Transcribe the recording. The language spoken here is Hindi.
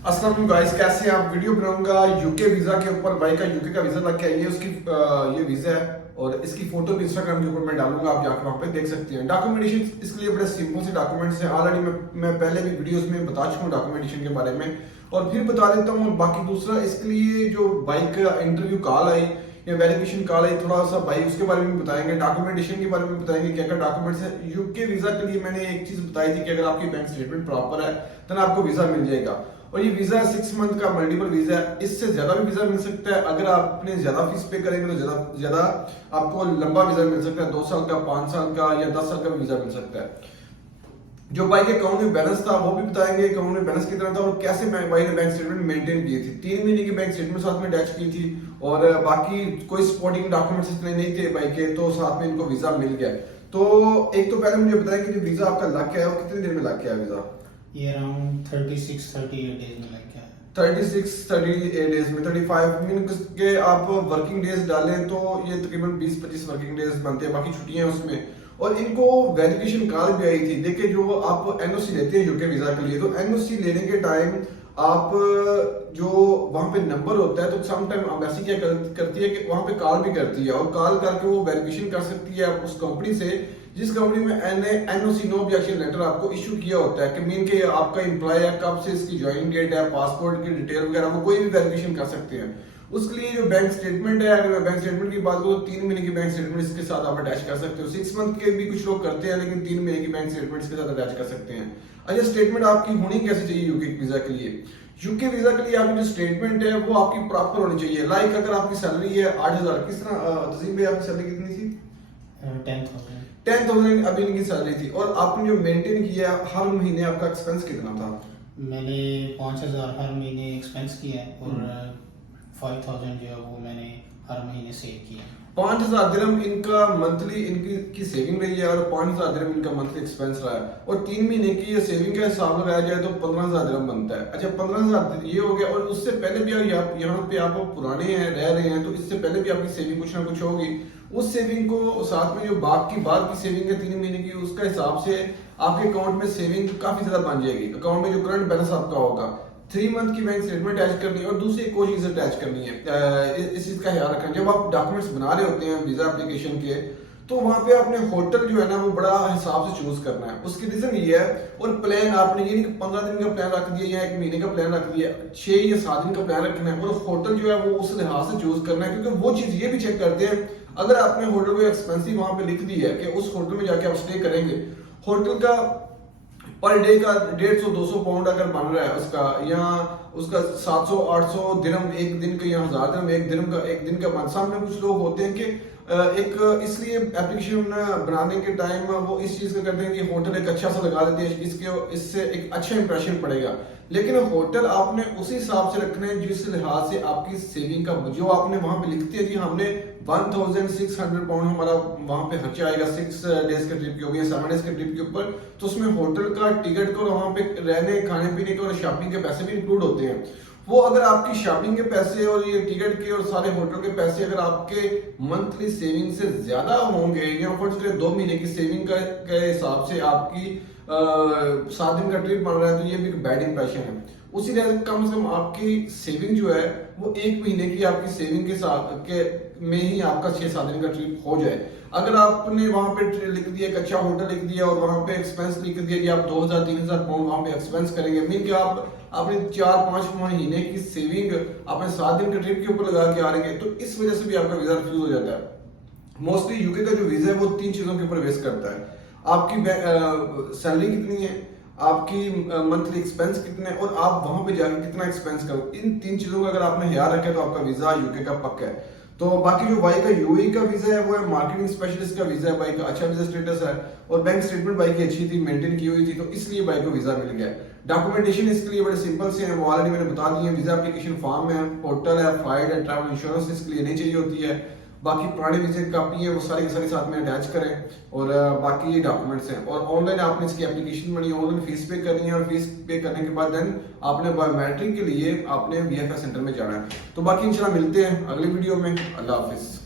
अस्सलाम वालेकुम गाइस, कैसे हैं आप। वीडियो बनाऊंगा यूके वीजा के ऊपर। भाई का यूके का वीजा लग के आई है, उसकी ये वीजा है और इसकी फोटो भी इंस्टाग्राम के ऊपर मैं डालूंगा, आप जाकर वहां पे देख सकते हैं। डॉक्यूमेंटेशन इसके लिए बड़े सिंपल से डॉक्यूमेंट्स हैं। ऑलरेडी मैं पहले भी वीडियोस में बता चुका हूँ डॉक्यूमेंटेशन के बारे में और फिर बता देता हूँ। बाकी दूसरा इसके लिए जो बाइक का इंटरव्यू कॉल आई या वेरिफिकेशन कॉल आई, थोड़ा सा भाई उसके बारे में बताएंगे, डॉक्यूमेंटेशन के बारे में बताएंगे क्या क्या डॉक्यूमेंट्स है। यूके वीजा के लिए मैंने एक चीज बताई थी कि अगर आपकी बैंक स्टेटमेंट प्रॉपर है तो आपको वीजा मिल जाएगा। और ये वीजा 6 मंथ का मल्टीपल वीजा है, इससे ज्यादा भी वीजा मिल सकता है। अगर आपने ज्यादा फीस पे करेंगे तो ज्यादा आपको लंबा वीजा मिल सकता है, 2 साल का, 5 साल का या 10 साल का भी वीजा मिल सकता है। जो भाई के अकाउंट में बैलेंस था वो भी बताएंगे, अकाउंट में बैलेंस कितना था और कैसे भाई ने बैंक स्टेटमेंट मेंटेन की थी। 3 महीने की बैंक स्टेटमेंट साथ में अटैच की थी और बाकी कोई सपोर्टिंग डॉक्यूमेंट्स इतने नहीं थे भाई के, तो साथ में इनको वीजा मिल गया। तो एक तो पहले मुझे बताया कि जो वीजा आपका लग गया है वो कितने दिन में लग गया वीजा। ये अराउंड 36-38 डेज में लग गया है। 36-38 डेज में 35 मीन के आप वर्किंग डेज डालें तो ये तकरीबन 20-25 वर्किंग डेज बनते हैं, बाकी छुट्टियां हैं उसमें। और इनको वेरिफिकेशन कॉल भी आई थी। देखिए जो आप एनओसी लेते हैं यूके वीजा के लिए, तो एनओसी लेने के टाइम आप जो वहां पे नंबर होता है तो सम टाइम एम्बेसी क्या करती है कि वहां पे कॉल भी करती है और कॉल करके वो वेरिफिकेशन कर सकती है उस कंपनी से जिस कंपनी में एनओसी नो ऑब्जेक्शन लेटर आपको इशू किया होता है कि मीन के आपका एम्प्लॉय है, कब से इसकी ज्वाइनिंग डेट है, पासपोर्ट की डिटेल वगैरह वो कोई भी वेरिफिकेशन कर सकते हैं। उसके लिए जो बैंक स्टेटमेंट है, अगर मैं बैंक स्टेटमेंट की बात करूं तो 3 महीने की बैंक स्टेटमेंट इसके साथ आप अटैच कर सकते हो। 6 मंथ के भी कुछ लोग करते हैं लेकिन 3 महीने की बैंक स्टेटमेंट इसके साथ अटैच कर सकते हैं। अच्छा, स्टेटमेंट आपकी होनी कैसे चाहिए यूके वीजा के लिए। यूके वीजा के लिए आपकी जो स्टेटमेंट है वो आपकी प्रॉपर होनी चाहिए। लाइक अगर आपकी सैलरी है 8,000, किस तरह तजीम भाई आपकी सैलरी कितनी थी? 10,000 अभी इनकी सैलरी थी और आपने जो मेंटेन किया हर महीने आपका एक्सपेंस कितना था? मैंने 5,000 हर महीने एक्सपेंस किया है और 5,000 जो है वो मैंने हर महीने सेव किया है। 5,000 दिरहम इनका मंथली इनकी सेविंग रही है और 5,000 दिरहम इनका मंथली एक्सपेंस रहा है और 3 महीने की ये सेविंग का हिसाब लगाया जाए तो 15,000 दिरहम बनता है। अच्छा, 15,000 ये हो गया और उससे पहले भी आप यहाँ पे आप पुराने हैं, रह रहे हैं, तो इससे पहले भी आपकी सेविंग कुछ ना कुछ होगी। उस सेविंग को साथ में जो बाद की सेविंग है 3 महीने की, उसका हिसाब से आपके अकाउंट में सेविंग काफी ज्यादा बन जाएगी। अकाउंट में जो करंट बैलेंस आपका होगा 3 मंथ की बैंक स्टेटमेंट अटैच करनी है और दूसरी एक और चीज अटैच करनी है। इस चीज का ख्याल रखना, जब आप डॉक्यूमेंट्स बना रहे होते हैं वीजा एप्लीकेशन के तो वहां पे आपने होटल जो है ना वो बड़ा हिसाब से चूज करना है। उसकी रीजन ये है और प्लान आपने ये नहीं कि 15 दिन का प्लान रख दिया या 1 महीने का प्लान रख दिया, 6 या 7 दिन का प्लान रखना है और होटल जो है वो उस लिहाज से चूज करना है। क्योंकि वो चीज ये भी चेक करते हैं, अगर आपने होटल को एक्सपेंसिव वहां पे लिख दी है कि उस होटल में जाके आप स्टे करेंगे, होटल का पर डे का 150-200 पाउंड अगर बन रहा है उसका, या उसका 700-800 दिरहम एक दिन का या 1000 दिरहम एक दिन का बन। सामने कुछ लोग होते हैं कि एक इसलिए एप्लीकेशन बनाने के टाइम वो इस चीज का करते हैं कि होटल एक अच्छा सा लगा देते हैं, इससे एक अच्छा इंप्रेशन पड़ेगा। लेकिन होटल आपने उसी हिसाब से रखना है जिस लिहाज से आपकी सेविंग का जो आपने वहां पे लिखते हैं कि हमने 1,600 पाउंड हमारा वहां पे खर्चा आएगा 6 डेज के ट्रिप के ऊपर या 7 डेज के ट्रिप के ऊपर, तो उसमें होटल का टिकट का और वहां पे रहने खाने पीने के और शॉपिंग के पैसे भी इंक्लूड होते हैं। वो अगर आपकी शॉपिंग के पैसे और ये टिकट के और सारे होटल के पैसे अगर आपके मंथली सेविंग से ज्यादा होंगे या फर्स्ट 2 महीने की सेविंग के हिसाब से आपकी 7 दिन का ट्रिप बन रहा है तो ये भी बैड इंप्रेशन है। उसी तरह कम से कम आपकी सेविंग जो है वो 1 महीने की आपकी सेविंग के साथ के में ही आपका 6-7 दिन का ट्रिप हो जाए। अगर आपने वहां पे लिख दिया एक अच्छा होटल लिख दिया और वहां पे एक्सपेंस लिख दिया कि आप 2,000-3,000 पाउंड वहां पे एक्सपेंस करेंगे, मीन कि आप अपने 4-5 महीने की सेविंग अपने 7 दिन के ट्रिप के ऊपर लगा के आ रहे हैं, तो इस वजह से भी आपका वीजा रिफ्यूज हो जाता है। मोस्टली यूके का जो वीजा है वो 3 चीजों के ऊपर बेस करता है, आपकी सैलरी कितनी है, आपकी मंथली एक्सपेंस कितने और आप वहां पे जाकर कितना एक्सपेंस करो। इन 3 चीजों का अगर आपने ख्याल रखा तो आपका वीजा यूके का पक्का है। तो बाकी जो भाई का यूएई का वीजा है वो है मार्केटिंग स्पेशलिस्ट का वीजा है, भाई का अच्छा वीजा स्टेटस है और बैंक स्टेटमेंट भाई की अच्छी थी, मेंटेन की हुई थी, तो इसलिए भाई को वीजा मिल गया। डॉक्यूमेंटेशन इसके लिए बड़े सिंपल से हैं, वो ऑलरेडी मैंने बता दिए हैं। वीजा एप्लीकेशन फॉर्म है, होटल है, फ्लाइट है, ट्रैवल इंश्योरेंस इसके लिए नहीं चाहिए होती है। बाकी पुराने वीजे की कापी है वो सारी के सारी साथ में अटैच करें और बाकी ये डॉक्यूमेंट्स हैं। और ऑनलाइन आपने इसकी एप्लीकेशन बनी, ऑनलाइन फीस पे करनी है और फीस पे करने के बाद देन आपने बायोमेट्रिक के लिए आपने वीएफएस सेंटर में जाना है। तो बाकी इंशाल्लाह मिलते हैं अगली वीडियो में। अल्लाह हाफिज।